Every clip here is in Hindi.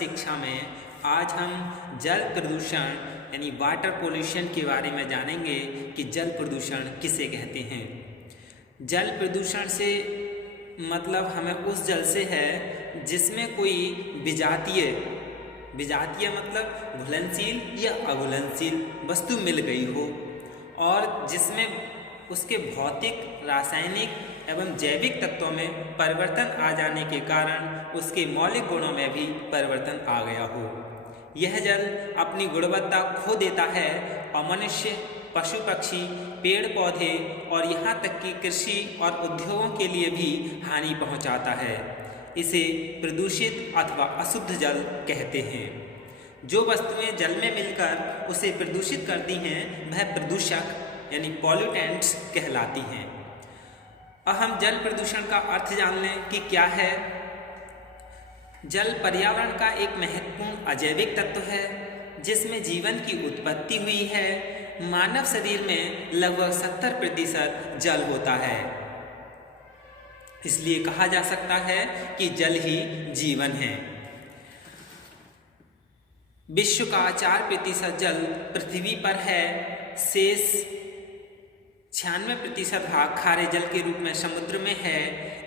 शिक्षा में आज हम जल प्रदूषण यानी वाटर पोल्यूशन के बारे में जानेंगे कि जल प्रदूषण किसे कहते हैं। जल प्रदूषण से मतलब हमें उस जल से है जिसमें कोई विजातीय मतलब घुलनशील या अघुलनशील वस्तु मिल गई हो और जिसमें उसके भौतिक, रासायनिक एवं जैविक तत्वों में परिवर्तन आ जाने के कारण उसके मौलिक गुणों में भी परिवर्तन आ गया हो। यह जल अपनी गुणवत्ता खो देता है और मनुष्य, पशु पक्षी, पेड़ पौधे और यहाँ तक कि कृषि और उद्योगों के लिए भी हानि पहुँचाता है। इसे प्रदूषित अथवा अशुद्ध जल कहते हैं। जो वस्तुएं जल में मिलकर उसे प्रदूषित करती हैं वह प्रदूषक यानी पॉल्यूटेंट्स कहलाती हैं। अब हम जल प्रदूषण का अर्थ जान लें कि क्या है। जल पर्यावरण का एक महत्वपूर्ण अजैविक तत्व है जिसमें जीवन की उत्पत्ति हुई है। मानव शरीर में लगभग 70% जल होता है। इसलिए कहा जा सकता है कि जल ही जीवन है। विश्व का 4% जल पृथ्वी पर है। शेष 96% भाग खारे जल के रूप में समुद्र में है।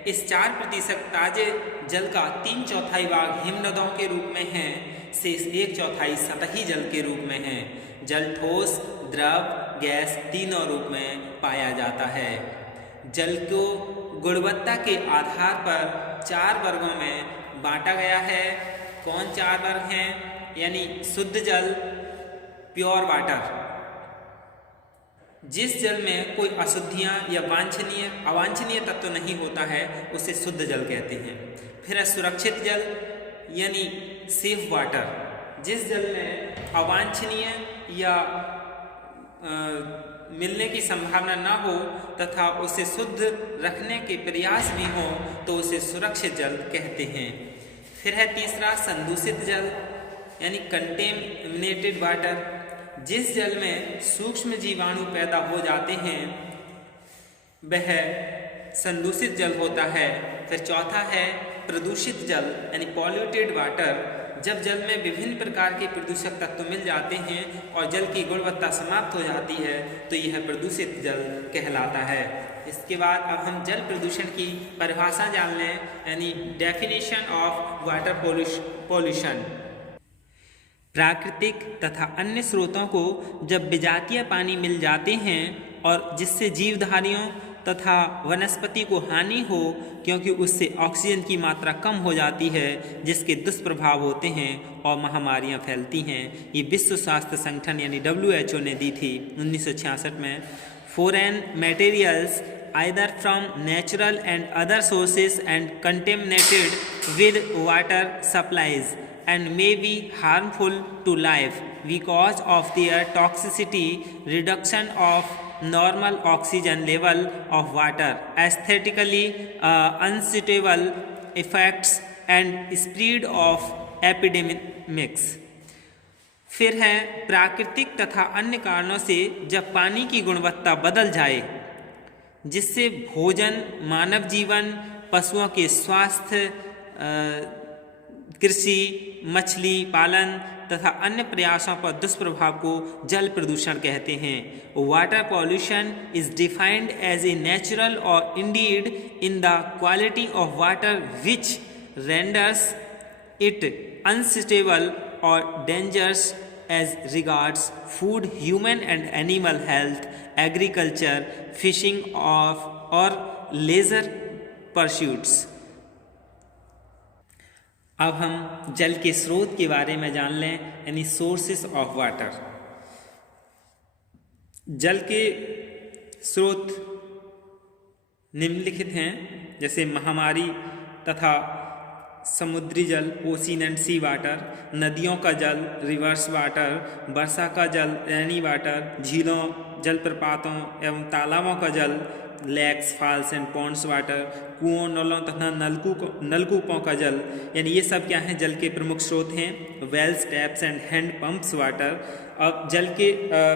इस 4% ताजे जल का 3/4 भाग हिमनदों के रूप में है। शेष 1/4 सतही जल के रूप में है। जल ठोस, द्रव, गैस तीनों रूप में पाया जाता है। जल को गुणवत्ता के आधार पर 4 वर्गों में बांटा गया है। कौन 4 वर्ग हैं? यानी शुद्ध जल, प्योर वाटर, जिस जल में कोई अशुद्धियाँ या अवांछनीय तत्व नहीं होता है उसे शुद्ध जल कहते हैं। फिर है सुरक्षित जल यानी सेफ वाटर, जिस जल में अवांछनीय या मिलने की संभावना ना हो तथा उसे शुद्ध रखने के प्रयास भी हो तो उसे सुरक्षित जल कहते हैं। फिर है तीसरा संदूषित जल यानी कंटेमिनेटेड वाटर, जिस जल में सूक्ष्म जीवाणु पैदा हो जाते हैं वह संदूषित जल होता है। फिर चौथा है प्रदूषित जल यानी पॉल्यूटेड वाटर, जब जल में विभिन्न प्रकार के प्रदूषक तत्व मिल जाते हैं और जल की गुणवत्ता समाप्त हो जाती है तो यह प्रदूषित जल कहलाता है। इसके बाद अब हम जल प्रदूषण की परिभाषा जान लें यानी डेफिनेशन ऑफ वाटर पोल्यूशन। प्राकृतिक तथा अन्य स्रोतों को जब विजातीय पानी मिल जाते हैं और जिससे जीवधारियों तथा वनस्पति को हानि हो क्योंकि उससे ऑक्सीजन की मात्रा कम हो जाती है जिसके दुष्प्रभाव होते हैं और महामारियां फैलती हैं। ये विश्व स्वास्थ्य संगठन यानी WHO ने दी थी 1966 में। Foreign materials either from natural and other sources and contaminated with water supplies and may be harmful to life because of their toxicity, reduction of normal oxygen level of water, aesthetically unsuitable effects and spread of epidemics। फिर है प्राकृतिक तथा अन्य कारणों से जब पानी की गुणवत्ता बदल जाए जिससे भोजन, मानव जीवन, पशुओं के स्वास्थ्य, कृषि, मछली पालन तथा अन्य प्रयासों पर दुष्प्रभाव को जल प्रदूषण कहते हैं। Water pollution is defined as a natural or indeed in the quality of water which renders it unsuitable or dangerous as regards food, human and animal health, agriculture, fishing or leisure pursuits। अब हम जल के स्रोत के बारे में जान लें यानी सोर्सेस ऑफ वाटर। जल के स्रोत निम्नलिखित हैं जैसे महामारी तथा समुद्री जल, ओशियन एंड सी वाटर, नदियों का जल, रिवर्स वाटर, वर्षा का जल, रेनी वाटर, झीलों, जलप्रपातों एवं तालाबों का जल, lakes, falls and ponds water, कुओं, नलों तथा नलकूपों का जल, यानी ये सब क्या हैं जल के प्रमुख स्रोत हैं। Wells, taps and hand pumps water. अब जल के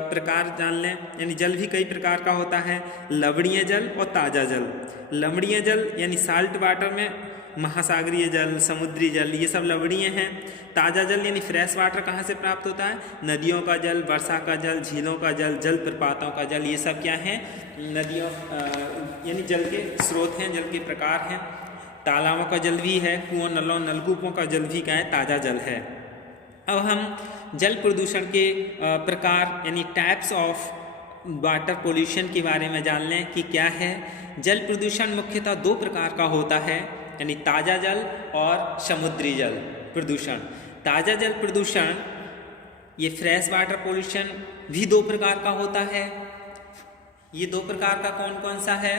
प्रकार जान लें यानी जल भी कई प्रकार का होता है, लवणीय जल और ताज़ा जल। लवणीय जल यानी साल्ट वाटर में महासागरीय जल, समुद्री जल, ये सब लवणीय हैं। ताज़ा जल यानी फ्रेश वाटर कहाँ से प्राप्त होता है? नदियों का जल, वर्षा का जल, झीलों का जल, जलप्रपातों का जल, ये सब क्या हैं? नदियों यानी जल के स्रोत हैं, जल के प्रकार हैं। तालाबों का जल भी है, कुओं, नलों, नलकूपों का जल भी क्या है? ताज़ा जल है। अब हम जल प्रदूषण के प्रकार यानी टाइप्स ऑफ वाटर पोल्यूशन के बारे में जान लें कि क्या है। जल प्रदूषण मुख्यतः दो प्रकार का होता है, यानी ताज़ा जल और समुद्री जल प्रदूषण। ताज़ा जल प्रदूषण ये फ्रेश वाटर पोल्यूशन भी दो प्रकार का होता है। ये दो प्रकार का कौन कौन सा है?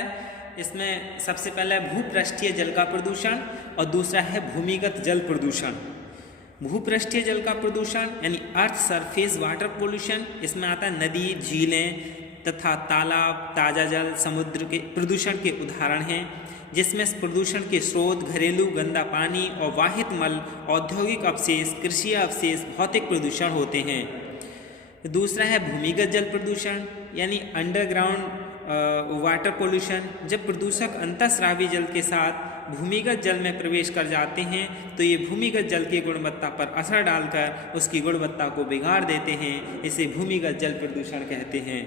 इसमें सबसे पहला भूपृष्ठीय जल का प्रदूषण और दूसरा है भूमिगत जल प्रदूषण। भूपृष्ठीय जल का प्रदूषण यानी अर्थ सरफेस वाटर पोल्यूशन, इसमें आता है नदी, झीलें तथा तालाब, ताज़ा जल, समुद्र के प्रदूषण के उदाहरण हैं, जिसमें प्रदूषण के स्रोत घरेलू गंदा पानी और वाहित मल, औद्योगिक अवशेष, कृषि अवशेष, भौतिक प्रदूषण होते हैं। दूसरा है भूमिगत जल प्रदूषण यानी अंडरग्राउंड वाटर पोल्यूशन। जब प्रदूषक अंतःस्रावी जल के साथ भूमिगत जल में प्रवेश कर जाते हैं तो ये भूमिगत जल की गुणवत्ता पर असर डालकर उसकी गुणवत्ता को बिगाड़ देते हैं। इसे भूमिगत जल प्रदूषण कहते हैं।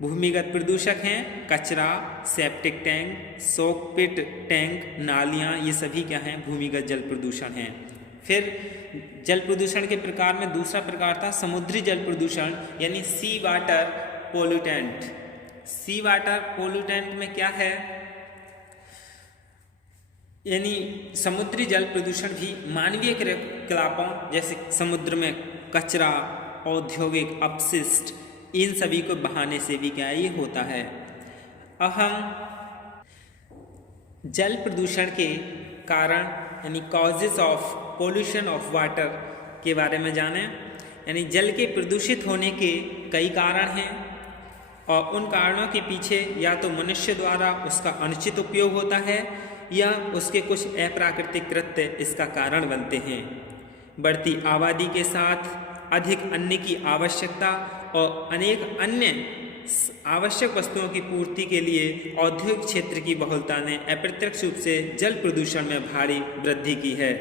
भूमिगत प्रदूषक हैं कचरा, सेप्टिक टैंक, सोक पिट टैंक, नालियाँ, ये सभी क्या हैं? भूमिगत जल प्रदूषण हैं। फिर जल प्रदूषण के प्रकार में दूसरा प्रकार था समुद्री जल प्रदूषण यानी सी वाटर पोल्यूटेंट। सी वाटर पोल्यूटेंट में क्या है? यानी समुद्री जल प्रदूषण भी मानवीय क्रियाकलापों जैसे समुद्र में कचरा, औद्योगिक अपशिष्ट, इन सभी को बहाने से भी क्या ये होता है। अब हम जल प्रदूषण के कारण यानी causes of pollution of water के बारे में जानें। यानी जल के प्रदूषित होने के कई कारण हैं और उन कारणों के पीछे या तो मनुष्य द्वारा उसका अनुचित उपयोग होता है या उसके कुछ अप्राकृतिक कृत्य इसका कारण बनते हैं। बढ़ती आबादी के साथ अधिक अन्न की आवश्यकता और अनेक अन्य आवश्यक वस्तुओं की पूर्ति के लिए औद्योगिक क्षेत्र की बहुलता ने अप्रत्यक्ष रूप से जल प्रदूषण में भारी वृद्धि की है।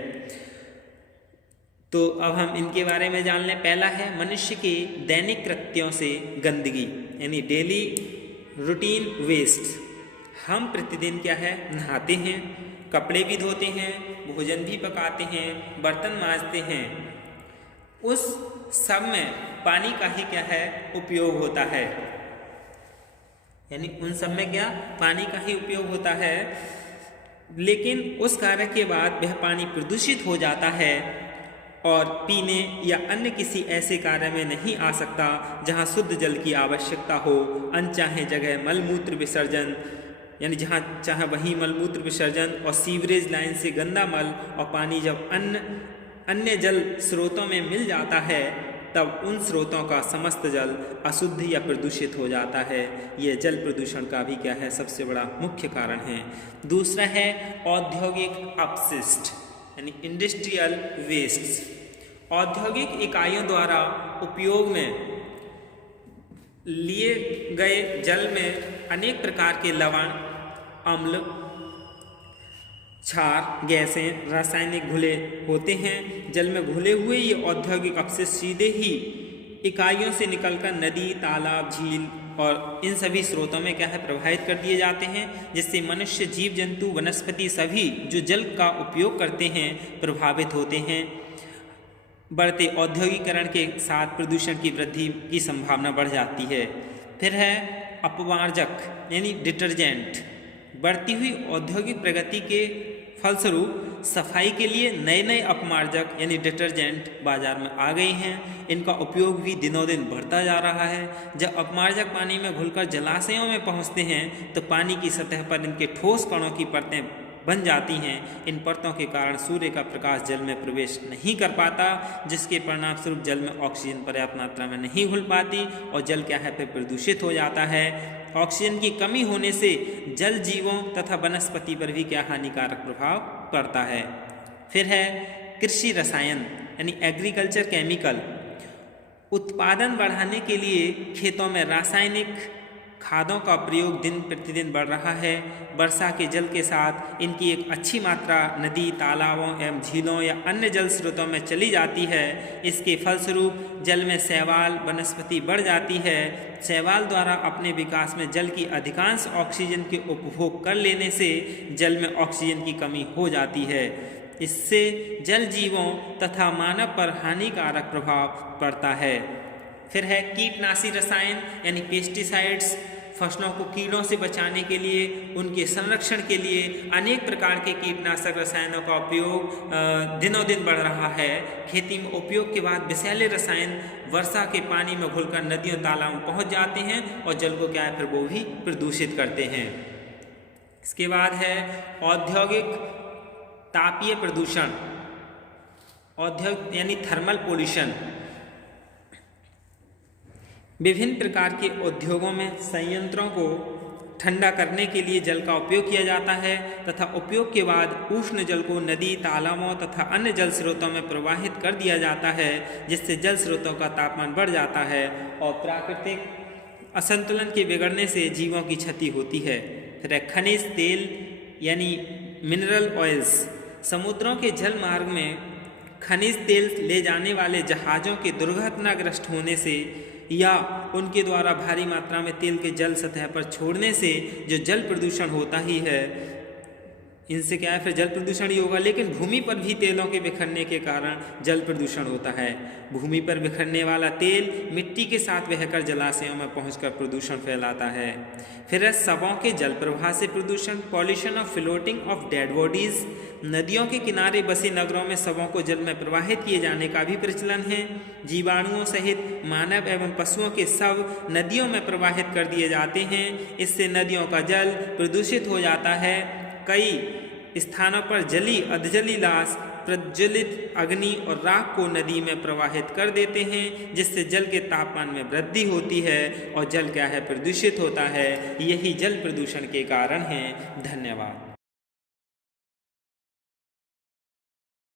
तो अब हम इनके बारे में जान लें। पहला है मनुष्य के दैनिक कृत्यों से गंदगी यानी डेली रूटीन वेस्ट। हम प्रतिदिन क्या है? नहाते हैं, कपड़े भी धोते हैं, भोजन भी पकाते हैं, बर्तन मांजते हैं। उस सब में पानी का ही क्या है? उपयोग होता है। यानी उन सब में क्या? पानी का ही उपयोग होता है। लेकिन उस कार्य के बाद वह पानी प्रदूषित हो जाता है और पीने या अन्य किसी ऐसे कार्य में नहीं आ सकता जहां शुद्ध जल की आवश्यकता हो। अनचाहे जगह मलमूत्र विसर्जन यानी जहाँ चाहे वहीं मलमूत्र विसर्जन और सीवरेज लाइन से गंदा मल और पानी जब अन्य जल स्रोतों में मिल जाता है तब उन स्रोतों का समस्त जल अशुद्ध या प्रदूषित हो जाता है। यह जल प्रदूषण का भी क्या है? सबसे बड़ा मुख्य कारण है। दूसरा है औद्योगिक अपशिष्ट यानी इंडस्ट्रियल वेस्ट। औद्योगिक इकाइयों द्वारा उपयोग में लिए गए जल में अनेक प्रकार के लवण, अम्ल, क्षार, गैसें, रासायनिक घुले होते हैं। जल में घुले हुए ये औद्योगिक अपशिष्ट सीधे ही इकाइयों से निकलकर नदी, तालाब, झील और इन सभी स्रोतों में क्या है? प्रवाहित कर दिए जाते हैं, जिससे मनुष्य, जीव जंतु, वनस्पति सभी जो जल का उपयोग करते हैं प्रभावित होते हैं। बढ़ते औद्योगिकरण के साथ प्रदूषण की वृद्धि की संभावना बढ़ जाती है। फिर है अपमार्जक यानी डिटर्जेंट। बढ़ती हुई औद्योगिक प्रगति के फलस्वरूप सफाई के लिए नए नए अपमार्जक यानी डिटर्जेंट बाजार में आ गए हैं। इनका उपयोग भी दिनों दिन बढ़ता जा रहा है। जब अपमार्जक पानी में घुलकर जलाशयों में पहुंचते हैं तो पानी की सतह पर इनके ठोस कणों की परतें बन जाती हैं। इन परतों के कारण सूर्य का प्रकाश जल में प्रवेश नहीं कर पाता, जिसके परिणाम स्वरूप जल में ऑक्सीजन पर्याप्त मात्रा में नहीं घुल पाती और जल क्या है? फिर प्रदूषित हो जाता है। ऑक्सीजन की कमी होने से जल जीवों तथा वनस्पति पर भी क्या हानिकारक प्रभाव पड़ता है। फिर है कृषि रसायन यानी एग्रीकल्चर केमिकल। उत्पादन बढ़ाने के लिए खेतों में रासायनिक खादों का प्रयोग दिन प्रतिदिन बढ़ रहा है। वर्षा के जल के साथ इनकी एक अच्छी मात्रा नदी, तालाबों एवं झीलों या अन्य जल स्रोतों में चली जाती है। इसके फलस्वरूप जल में शैवाल वनस्पति बढ़ जाती है। शैवाल द्वारा अपने विकास में जल की अधिकांश ऑक्सीजन के उपभोग कर लेने से जल में ऑक्सीजन की कमी हो जाती है। इससे जल जीवों तथा मानव पर हानिकारक प्रभाव पड़ता है। फिर है कीटनाशी रसायन यानी पेस्टिसाइड्स। फसलों को कीड़ों से बचाने के लिए, उनके संरक्षण के लिए अनेक प्रकार के कीटनाशक रसायनों का उपयोग दिनों दिन बढ़ रहा है। खेती में उपयोग के बाद विषैले रसायन वर्षा के पानी में घुलकर नदियों तालाबों में पहुंच जाते हैं और जल को क्या है फिर वो भी प्रदूषित करते हैं। इसके बाद है औद्योगिक तापीय प्रदूषण, औद्योगिक यानी थर्मल पोल्यूशन। विभिन्न प्रकार के उद्योगों में संयंत्रों को ठंडा करने के लिए जल का उपयोग किया जाता है तथा उपयोग के बाद उष्ण जल को नदी, तालाबों तथा अन्य जल स्रोतों में प्रवाहित कर दिया जाता है, जिससे जल स्रोतों का तापमान बढ़ जाता है और प्राकृतिक असंतुलन के बिगड़ने से जीवों की क्षति होती है। फिर खनिज तेल यानी मिनरल ऑयल्स। समुद्रों के जल मार्ग में खनिज तेल ले जाने वाले जहाज़ों के दुर्घटनाग्रस्त होने से या उनके द्वारा भारी मात्रा में तेल के जल सतह पर छोड़ने से जो जल प्रदूषण होता ही है, इनसे क्या है फिर जल प्रदूषण ही होगा। लेकिन भूमि पर भी तेलों के बिखरने के कारण जल प्रदूषण होता है। भूमि पर बिखरने वाला तेल मिट्टी के साथ बहकर जलाशयों में पहुंचकर प्रदूषण फैलाता है। फिर है शवों के जल प्रवाह से प्रदूषण, pollution of floating of dead bodies. नदियों के किनारे बसे नगरों में शवों को जल में प्रवाहित किए जाने का भी प्रचलन है। जीवाणुओं सहित मानव एवं पशुओं के शव नदियों में प्रवाहित कर दिए जाते हैं। इससे नदियों का जल प्रदूषित हो जाता है। कई स्थानों पर जली अधजली लाश प्रज्वलित अग्नि और राख को नदी में प्रवाहित कर देते हैं, जिससे जल के तापमान में वृद्धि होती है और जल क्या है प्रदूषित होता है। यही जल प्रदूषण के कारण हैं। धन्यवाद।